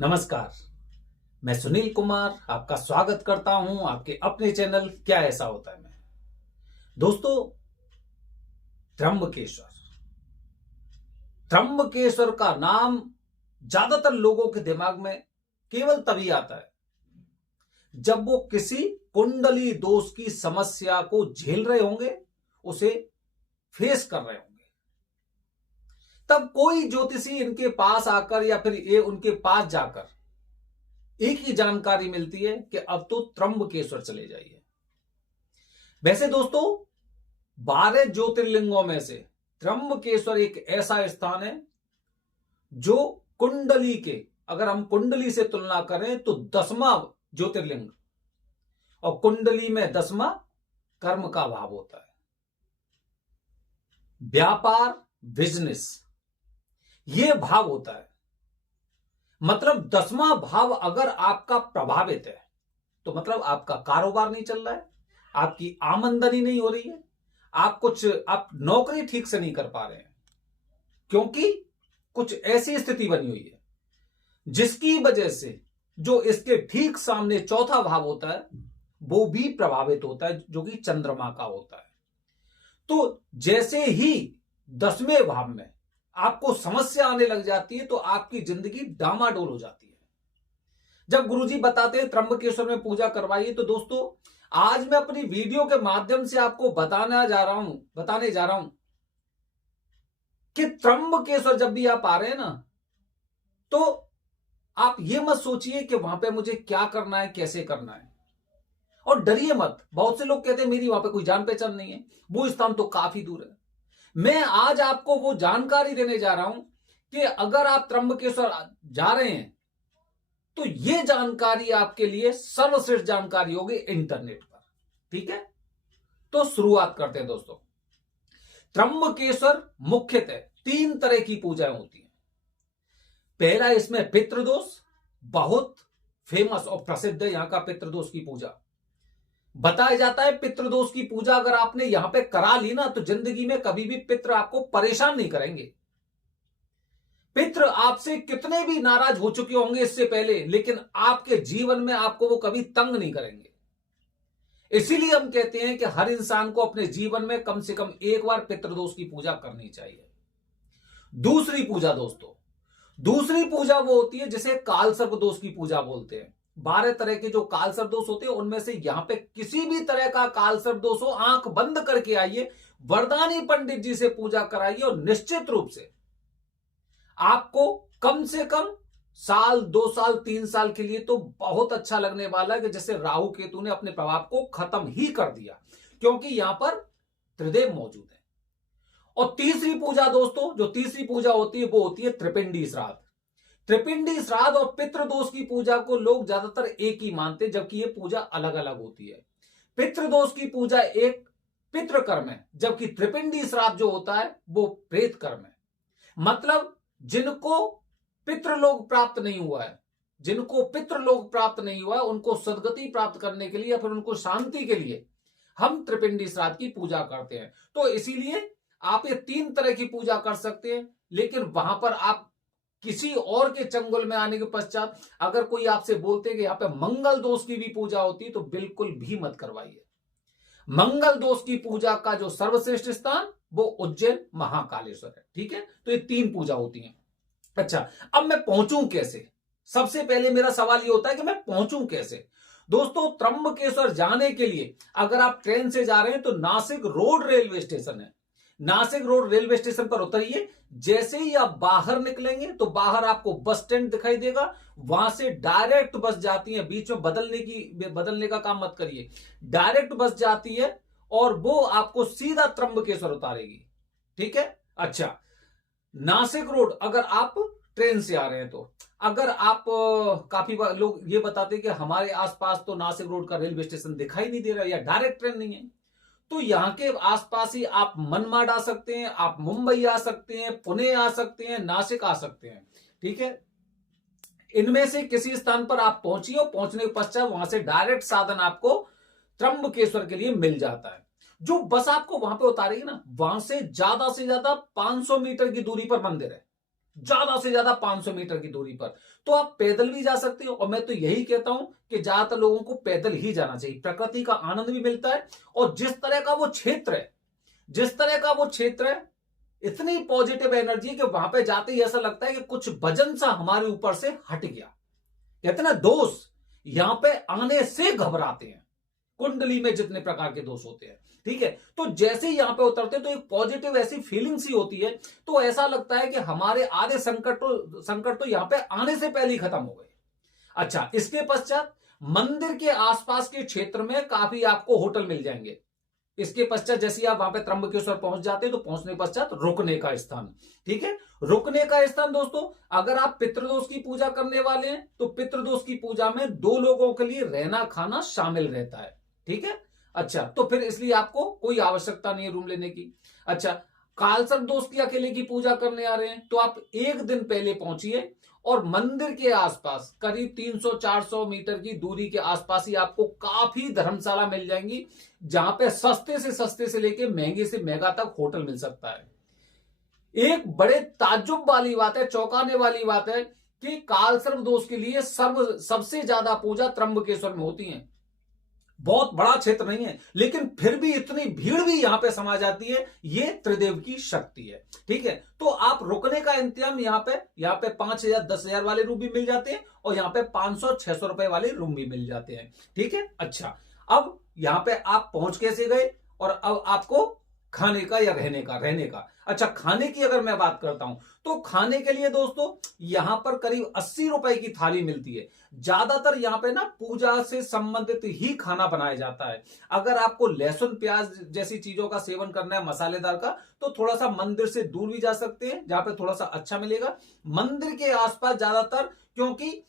नमस्कार। मैं सुनील कुमार आपका स्वागत करता हूं आपके अपने चैनल क्या ऐसा होता है में। दोस्तों, त्र्यंबकेश्वर त्र्यंबकेश्वर का नाम ज्यादातर लोगों के दिमाग में केवल तभी आता है जब वो किसी कुंडली दोष की समस्या को झेल रहे होंगे, उसे फेस कर रहे होंगे। तब कोई ज्योतिषी इनके पास आकर या फिर ये उनके पास जाकर एक ही जानकारी मिलती है कि अब तो त्र्यंबकेश्वर चले जाइए। वैसे दोस्तों, 12 ज्योतिर्लिंगों में से त्र्यंबकेश्वर एक ऐसा स्थान है जो कुंडली के, अगर हम कुंडली से तुलना करें तो 10वां ज्योतिर्लिंग, और कुंडली में 10वां कर्म का भाव होता है। व्यापार, बिजनेस, यह भाव होता है। मतलब 10वां भाव अगर आपका प्रभावित है तो मतलब आपका कारोबार नहीं चल रहा है, आपकी आमदनी नहीं हो रही है, आप नौकरी ठीक से नहीं कर पा रहे हैं, क्योंकि कुछ ऐसी स्थिति बनी हुई है जिसकी वजह से जो इसके ठीक सामने चौथा भाव होता है वो भी प्रभावित होता है, जो कि चंद्रमा का होता है। तो जैसे ही 10वें भाव में आपको समस्या आने लग जाती है तो आपकी जिंदगी डामाडोल हो जाती है। जब गुरुजी बताते हैं त्र्यंबकेश्वर में पूजा करवाइए, तो दोस्तों आज मैं अपनी वीडियो के माध्यम से आपको बताने जा रहा हूं कि त्र्यंबकेश्वर जब भी आप आ रहे हैं ना, तो आप ये मत सोचिए कि वहां पे मुझे क्या करना है, कैसे करना है, और डरिए मत। बहुत से लोग कहते हैं मेरी वहां पे कोई जान पहचान नहीं है, वो स्थान तो काफी दूर है। मैं आज आपको वो जानकारी देने जा रहा हूं कि अगर आप त्र्यंबकेश्वर जा रहे हैं तो ये जानकारी आपके लिए सर्वश्रेष्ठ जानकारी होगी इंटरनेट पर। ठीक है, तो शुरुआत करते हैं दोस्तों। त्र्यंबकेश्वर मुख्यतः 3 तरह की पूजाएं होती हैं। पहला, इसमें पितृदोष, बहुत फेमस और प्रसिद्ध है यहां का पितृदोष की पूजा। बताया जाता है पितृदोष की पूजा अगर आपने यहां पे करा ली ना, तो जिंदगी में कभी भी पितृ आपको परेशान नहीं करेंगे। पितृ आपसे कितने भी नाराज हो चुके होंगे इससे पहले, लेकिन आपके जीवन में आपको वो कभी तंग नहीं करेंगे। इसीलिए हम कहते हैं कि हर इंसान को अपने जीवन में कम से कम एक बार पितृदोष की पूजा करनी चाहिए। दूसरी पूजा दोस्तों, दूसरी पूजा वो होती है जिसे कालसर्प दोष की पूजा बोलते हैं। 12 तरह के जो कालसर्प दोष होते हैं उनमें से यहां पे किसी भी तरह का कालसर्प दोष हो, आंख बंद करके आइए, वरदानी पंडित जी से पूजा कराइए, और निश्चित रूप से आपको कम से कम साल, 2 साल, 3 साल के लिए तो बहुत अच्छा लगने वाला है कि जैसे राहु केतु ने अपने प्रभाव को खत्म ही कर दिया, क्योंकि यहां पर त्रिदेव मौजूद है। और तीसरी पूजा दोस्तों, जो तीसरी पूजा होती है वो होती है त्रिपिंडी श्राद्ध। त्रिपिंडी श्राद्ध और पितृदोष की पूजा को लोग ज्यादातर एक ही मानते हैं, जबकि ये पूजा अलग अलग होती है। पितृदोष की पूजा एक पितृ कर्म है, जबकि त्रिपिंडी श्राद्ध जो होता है वो प्रेत कर्म है। मतलब जिनको पितृलोक प्राप्त नहीं हुआ है, जिनको पितृलोक प्राप्त नहीं हुआ है, उनको सदगति प्राप्त करने के लिए या फिर उनको शांति के लिए हम त्रिपिंडी श्राद्ध की पूजा करते हैं। तो इसीलिए आप ये 3 तरह की पूजा कर सकते हैं, लेकिन वहां पर आप किसी और के चंगुल में आने के पश्चात अगर कोई आपसे बोलते कि यहां पे मंगल दोष की भी पूजा होती है, तो बिल्कुल भी मत करवाइए। मंगल दोष की पूजा का जो सर्वश्रेष्ठ स्थान वो उज्जैन महाकालेश्वर है। ठीक है, तो ये 3 पूजा होती हैं। अच्छा, अब मैं पहुंचूं कैसे? सबसे पहले मेरा सवाल ये होता है कि मैं पहुंचूं कैसे। दोस्तों, त्र्यंबकेश्वर जाने के लिए अगर आप ट्रेन से जा रहे हैं तो नासिक रोड रेलवे स्टेशन है। नासिक रोड रेलवे स्टेशन पर उतरिए। जैसे ही आप बाहर निकलेंगे तो बाहर आपको बस स्टैंड दिखाई देगा, वहां से डायरेक्ट बस जाती है। बीच में बदलने का काम मत करिए, डायरेक्ट बस जाती है और वो आपको सीधा त्र्यंबकेश्वर उतारेगी। ठीक है। अच्छा, नासिक रोड अगर आप ट्रेन से आ रहे हैं तो, अगर आप काफी लोग ये बताते हैं कि हमारे आसपास तो नासिक रोड का रेलवे स्टेशन दिखाई नहीं दे रहा है या डायरेक्ट ट्रेन नहीं है, तो यहां के आसपास ही आप मनमाड आ सकते हैं, आप मुंबई आ सकते हैं, पुणे आ सकते हैं, नासिक आ सकते हैं। ठीक है, इनमें से किसी स्थान पर आप पहुंचिए, पहुंचने के पश्चात वहां से डायरेक्ट साधन आपको त्र्यंबकेश्वर के लिए मिल जाता है। जो बस आपको वहां पे उतारेगी ना, वहां से ज्यादा 500 मीटर की दूरी पर मंदिर है। ज्यादा से ज्यादा 500 मीटर की दूरी पर। तो आप पैदल भी जा सकते हो, और मैं तो यही कहता हूं कि ज्यादातर लोगों को पैदल ही जाना चाहिए। प्रकृति का आनंद भी मिलता है, और जिस तरह का वो क्षेत्र है, जिस तरह का वो क्षेत्र है, इतनी पॉजिटिव एनर्जी कि वहां पे जाते ही ऐसा लगता है कि कुछ वजन सा हमारे ऊपर से हट गया। कहते ना, दोष यहां पे आने से घबराते हैं, कुंडली में जितने प्रकार के दोष होते हैं, ठीक है। तो जैसे ही यहां पे उतरते हैं तो एक पॉजिटिव ऐसी फीलिंग सी होती है, तो ऐसा लगता है कि हमारे आधे संकट तो यहां पे आने से पहले ही खत्म हो गए। अच्छा, इसके पश्चात मंदिर के आसपास के क्षेत्र में काफी आपको होटल मिल जाएंगे। इसके पश्चात जैसे आप वहां पे त्र्यंबकेश्वर पहुंच जाते हैं, तो पहुंचने पश्चात रुकने का स्थान, ठीक है। रुकने का स्थान दोस्तों, अगर आप पितृदोष की पूजा करने वाले हैं तो पितृदोष की पूजा में 2 लोगों के लिए रहना खाना शामिल रहता है, ठीक है। अच्छा, तो फिर इसलिए आपको कोई आवश्यकता नहीं है रूम लेने की। अच्छा, कालसर्प दोष की अकेले की पूजा करने आ रहे हैं तो आप एक दिन पहले पहुंचिए, और मंदिर के आसपास करीब 300-400 मीटर की दूरी के आसपास ही आपको काफी धर्मशाला मिल जाएंगी, जहां पे सस्ते से लेके महंगे से महंगा तक होटल मिल सकता है। एक बड़े ताज्जुब वाली बात है, चौंकाने वाली बात है कि कालसर्प दोष के लिए सबसे ज्यादा पूजा त्र्यंबकेश्वर में होती है। बहुत बड़ा क्षेत्र नहीं है, लेकिन फिर भी इतनी भीड़ भी यहां पे समा जाती है, ये त्रिदेव की शक्ति है, ठीक है। तो आप रुकने का इंतजाम यहाँ पे 5,000 10,000 वाले रूम भी मिल जाते हैं, और यहाँ पे 500-600 रुपए वाले रूम भी मिल जाते हैं, ठीक है। अच्छा, अब यहाँ पे आप पहुंच कैसे गए, और अब आपको खाने का या रहने का। अच्छा, खाने की अगर मैं बात करता हूं तो खाने के लिए दोस्तों यहां पर करीब 80 रुपए की थाली मिलती है। ज्यादातर यहां पे ना पूजा से संबंधित ही खाना बनाया जाता है। अगर आपको लहसुन प्याज जैसी चीजों का सेवन करना है मसालेदार का, तो थोड़ा सा मंदिर से दूर भी जा सकते हैं, जहां पे थोड़ा सा अच्छा मिलेगा। मंदिर के आसपास ज्यादातर, क्योंकि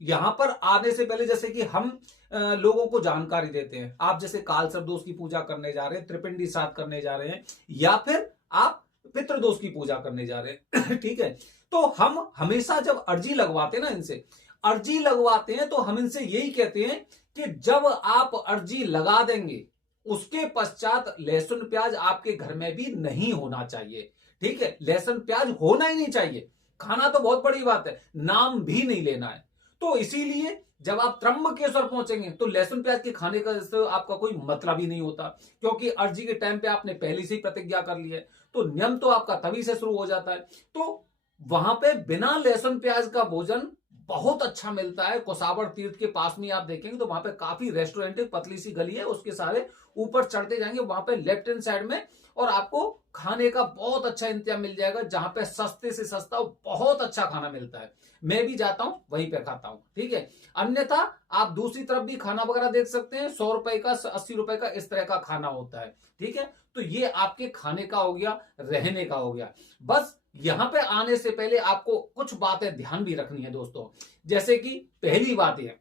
यहां पर आने से पहले जैसे कि हम लोगों को जानकारी देते हैं, आप जैसे कालसर्प दोष की पूजा करने जा रहे हैं, त्रिपिंडी श्राद्ध करने जा रहे हैं, या फिर आप पितृदोष की पूजा करने जा रहे हैं ठीक है। तो हम हमेशा जब अर्जी लगवाते हैं ना, इनसे अर्जी लगवाते हैं, तो हम इनसे यही कहते हैं कि जब आप अर्जी लगा देंगे उसके पश्चात लहसुन प्याज आपके घर में भी नहीं होना चाहिए, ठीक है। लहसुन प्याज होना ही नहीं चाहिए, खाना तो बहुत बड़ी बात है, नाम भी नहीं लेना है। तो इसीलिए जब आप त्र्यंबकेश्वर पहुंचेंगे तो लहसुन प्याज के खाने का आपका कोई मतलब ही नहीं होता, क्योंकि अर्जी के टाइम पे आपने पहले से ही प्रतिज्ञा कर ली है, तो नियम तो आपका तभी से शुरू हो जाता है। तो वहां पे बिना लहसुन प्याज का भोजन बहुत अच्छा मिलता है। कुसावर तीर्थ के पास में आप देखेंगे तो वहां पे काफी रेस्टोरेंट है, पतली सी गली है, उसके सारे ऊपर चढ़ते जाएंगे, वहां पे लेफ्ट हैंड साइड में, और आपको खाने का बहुत अच्छा इंतजाम मिल जाएगा, जहां पे सस्ते से सस्ता बहुत अच्छा खाना मिलता है। मैं भी जाता हूं, वहीं पे खाता हूं, ठीक है। अन्यथा आप दूसरी तरफ भी खाना वगैरह देख सकते हैं, 100 रुपए का 80 रुपए का इस तरह का खाना होता है, ठीक है। तो ये आपके खाने का हो गया, रहने का हो गया। बस यहां पे आने से पहले आपको कुछ बातें ध्यान भी रखनी है दोस्तों। जैसे कि पहली बात यह,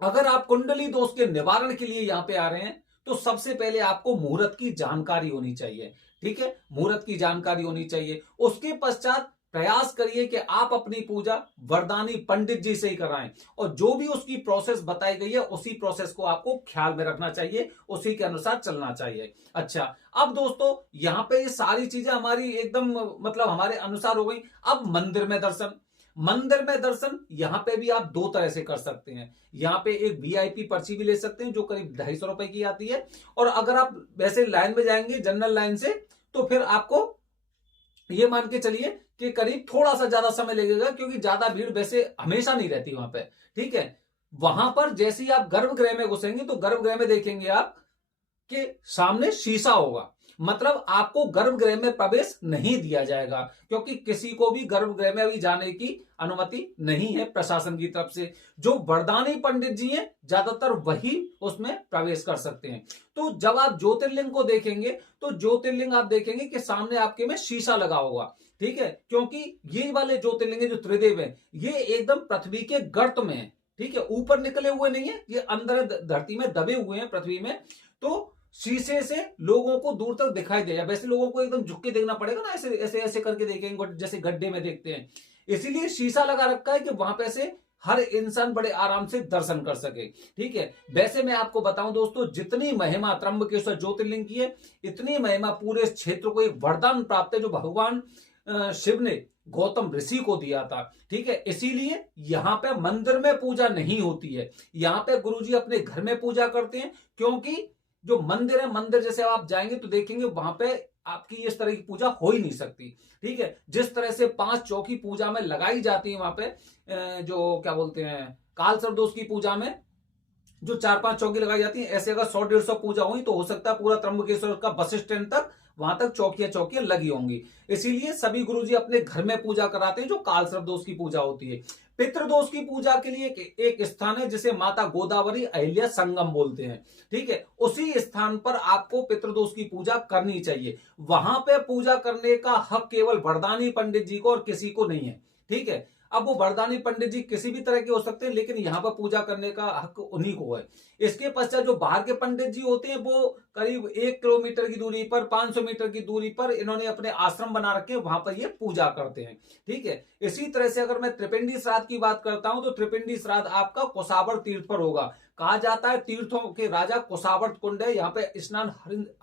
अगर आप कुंडली दोष के निवारण के लिए यहां पे आ रहे हैं तो सबसे पहले आपको मुहूर्त की जानकारी होनी चाहिए, ठीक है। मुहूर्त की जानकारी होनी चाहिए। उसके पश्चात प्रयास करिए कि आप अपनी पूजा वरदानी पंडित जी से ही कराएं, और जो भी उसकी प्रोसेस बताई गई है उसी प्रोसेस को आपको ख्याल में रखना चाहिए, उसी के अनुसार चलना चाहिए। अच्छा, अब दोस्तों यहां पे ये सारी चीजें हमारी एकदम मतलब हमारे अनुसार हो गई। अब मंदिर में दर्शन यहां पे भी आप 2 तरह से कर सकते हैं। यहां पे एक वीआईपी पर्ची भी ले सकते हैं जो करीब 250 रुपए की आती है, और अगर आप वैसे लाइन में जाएंगे जनरल लाइन से, तो फिर आपको ये मान के चलिए कि करीब थोड़ा सा ज्यादा समय लगेगा, क्योंकि ज्यादा भीड़ वैसे हमेशा नहीं रहती वहां पे, ठीक है। वहां पर जैसे ही आप गर्भगृह में घुसेंगे तो गर्भगृह में देखेंगे आप कि सामने शीशा होगा, मतलब आपको गर्भगृह में प्रवेश नहीं दिया जाएगा, क्योंकि किसी को भी गर्भगृह में अभी जाने की अनुमति नहीं है प्रशासन की तरफ से। जो वरदानी पंडित जी हैं ज्यादातर वही उसमें प्रवेश कर सकते हैं। तो जब आप ज्योतिर्लिंग को देखेंगे तो ज्योतिर्लिंग आप देखेंगे कि सामने आपके में शीशा लगा होगा, ठीक है, क्योंकि ये वाले ज्योतिर्लिंग जो त्रिदेव है ये एकदम पृथ्वी के गर्त में है, ठीक है, ऊपर निकले हुए नहीं है, ये अंदर धरती में दबे हुए हैं पृथ्वी में। तो शीशे से लोगों को दूर तक दिखाई देगा, वैसे लोगों को एकदम झुक के देखना पड़ेगा ना, ऐसे ऐसे ऐसे करके देखेंगे जैसे गड्ढे में देखते हैं। इसीलिए शीशा लगा रखा है कि वहां पे से हर इंसान बड़े आराम से दर्शन कर सके, ठीक है। वैसे मैं आपको बताऊं दोस्तों, जितनी महिमा त्र्यंबकेश्वर ज्योतिर्लिंग की है, इतनी महिमा पूरे क्षेत्र को एक वरदान प्राप्त है जो भगवान शिव ने गौतम ऋषि को दिया था। ठीक है, इसीलिए यहां पे मंदिर में पूजा नहीं होती है, यहां पे गुरुजी अपने घर में पूजा करते हैं। क्योंकि जो मंदिर है, मंदिर जैसे आप जाएंगे तो देखेंगे वहां पे आपकी इस तरह की पूजा हो ही नहीं सकती। ठीक है, जिस तरह से 5 चौकी पूजा में लगाई जाती है, वहां पे जो क्या बोलते हैं काल सर्पदोष की पूजा में जो 4-5 चौकी लगाई जाती है, ऐसे अगर 100-150 पूजा हुई तो हो सकता है पूरा त्र्यंबकेश्वर का बस स्टैंड तक वहां तक चौकियां लगी होंगी। इसीलिए सभी गुरुजी अपने घर में पूजा कराते हैं जो काल सर्पदोष की पूजा होती है। पितृदोष की पूजा के लिए एक स्थान है जिसे माता गोदावरी अहिल्या संगम बोलते हैं। ठीक है, उसी स्थान पर आपको पितृदोष की पूजा करनी चाहिए। वहां पे पूजा करने का हक केवल वरदानी पंडित जी को और किसी को नहीं है। ठीक है, अब वो वरदानी पंडित जी किसी भी तरह के हो सकते हैं, लेकिन यहां पर पूजा करने का हक उन्हीं को है। इसके पश्चात जो बाहर के पंडित जी होते हैं वो करीब 1 किलोमीटर की दूरी पर, 500 मीटर की दूरी पर इन्होंने अपने आश्रम बना रखे, वहां पर ये पूजा करते हैं। ठीक है, इसी तरह से अगर मैं त्रिपिंडी श्राद्ध की बात करता हूं तो त्रिपिंडी श्राद्ध आपका कुशावर्त तीर्थ पर होगा। कहा जाता है तीर्थों के राजा कुशावर्त कुंड है, यहाँ पे स्नान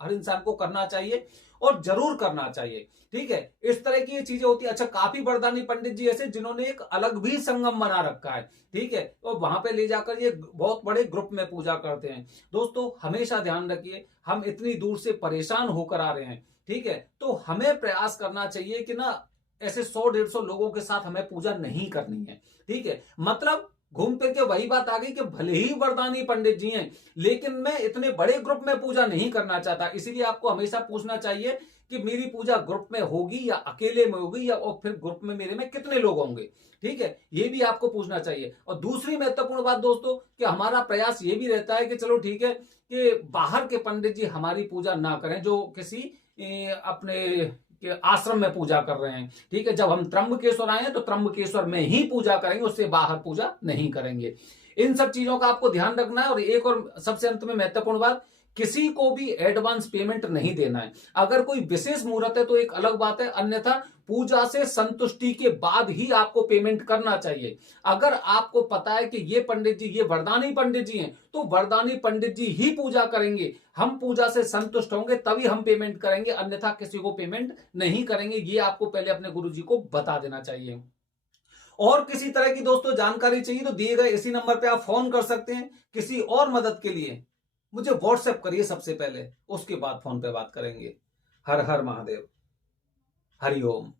हर इंसान को करना चाहिए और जरूर करना चाहिए। ठीक है, इस तरह की ये चीजें होती है। अच्छा, काफी वरदानी पंडित जी ऐसे जिन्होंने एक अलग भी संगम बना रखा है। ठीक है, तो वहां पे ले जाकर ये बहुत बड़े ग्रुप में पूजा करते हैं। दोस्तों हमेशा ध्यान रखिए, हम इतनी दूर से परेशान होकर आ रहे हैं। ठीक है, तो हमें प्रयास करना चाहिए कि ना ऐसे 100-150 लोगों के साथ हमें पूजा नहीं करनी है। ठीक है, मतलब घूम फिर के वही बात आ गई कि भले ही वरदानी पंडित जी हैं, लेकिन मैं इतने बड़े ग्रुप में पूजा नहीं करना चाहता। इसीलिए आपको हमेशा पूछना चाहिए कि मेरी पूजा ग्रुप में होगी या अकेले में होगी, या और फिर ग्रुप में मेरे में कितने लोग होंगे। ठीक है, ये भी आपको पूछना चाहिए। और दूसरी महत्वपूर्ण बात दोस्तों कि हमारा प्रयास ये भी रहता है कि चलो ठीक है कि बाहर के पंडित जी हमारी पूजा ना करें, जो किसी अपने के आश्रम में पूजा कर रहे हैं। ठीक है, जब हम त्र्यंबकेश्वर आए हैं तो त्र्यंबकेश्वर में ही पूजा करेंगे, उससे बाहर पूजा नहीं करेंगे। इन सब चीजों का आपको ध्यान रखना है। और एक और सबसे अंत में महत्वपूर्ण बात, किसी को भी एडवांस पेमेंट नहीं देना है। अगर कोई विशेष मुहूर्त है तो एक अलग बात है, अन्यथा पूजा से संतुष्टि के बाद ही आपको पेमेंट करना चाहिए। अगर आपको पता है कि ये पंडित जी ये वरदानी पंडित जी हैं तो वरदानी पंडित जी ही पूजा करेंगे, हम पूजा से संतुष्ट होंगे तभी हम पेमेंट करेंगे, अन्यथा किसी को पेमेंट नहीं करेंगे। ये आपको पहले अपने गुरुजी को बता देना चाहिए। और किसी तरह की दोस्तों जानकारी चाहिए तो दिए गए इसी नंबर पे आप फोन कर सकते हैं। किसी और मदद के लिए मुझे व्हाट्सएप करिए सबसे पहले, उसके बाद फोन पे बात करेंगे। हर हर महादेव, हरिओम।